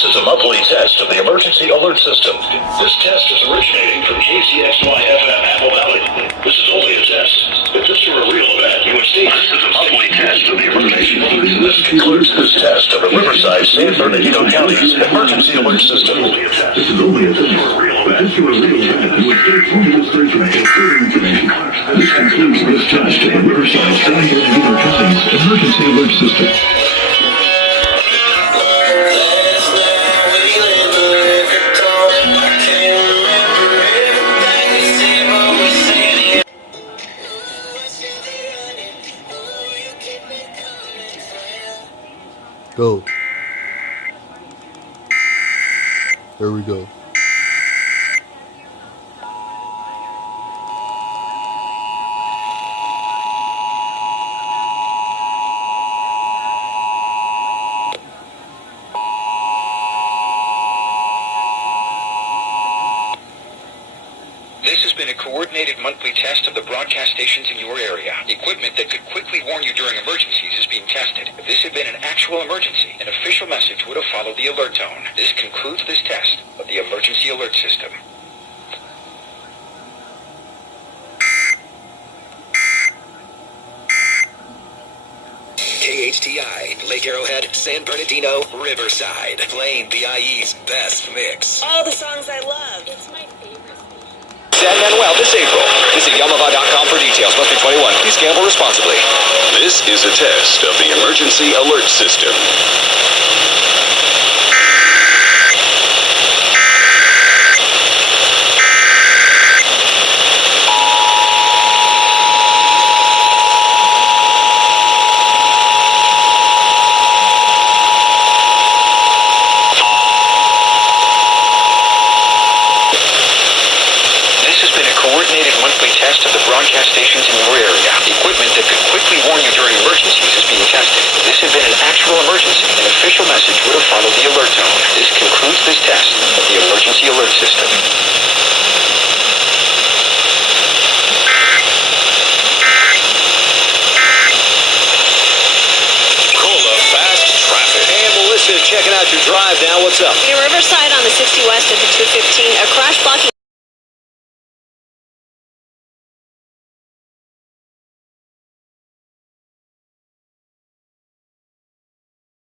This is a monthly test of the emergency alert system. This test is originating from KZXY-FM, Apple Valley. This is only a test. If this were a real event, you would see this is a monthly test of the emergency alert system. This concludes this test of the Riverside, San Bernardino County's emergency alert system. This is only a test. If this were a real event, you would see only this information. This concludes this test of the Riverside, San Bernardino County's emergency alert system. Go. There we go. This has been a coordinated monthly test of the broadcast stations in your area. Equipment that could quickly warn you during emergencies is being tested. If this had been an actual emergency, an official message would have followed the alert tone. This concludes this test of the emergency alert system. KHTI, Lake Arrowhead, San Bernardino, Riverside. Playing the IE's best mix. All the songs I love. It's my favorite. San Manuel this April. Visit Yamava.com for details. Must be 21. Please gamble responsibly. This is a test of the emergency alert system. Coordinated monthly test of the broadcast stations in your area. Equipment that could quickly warn you during emergencies is being tested. If this had been an actual emergency, an official message would have followed the alert tone. This concludes this test of the emergency alert system. KOLA fast traffic. Hey, Melissa, checking out your drive now. What's up? In Riverside on the 60 West at the 215, a crash blocking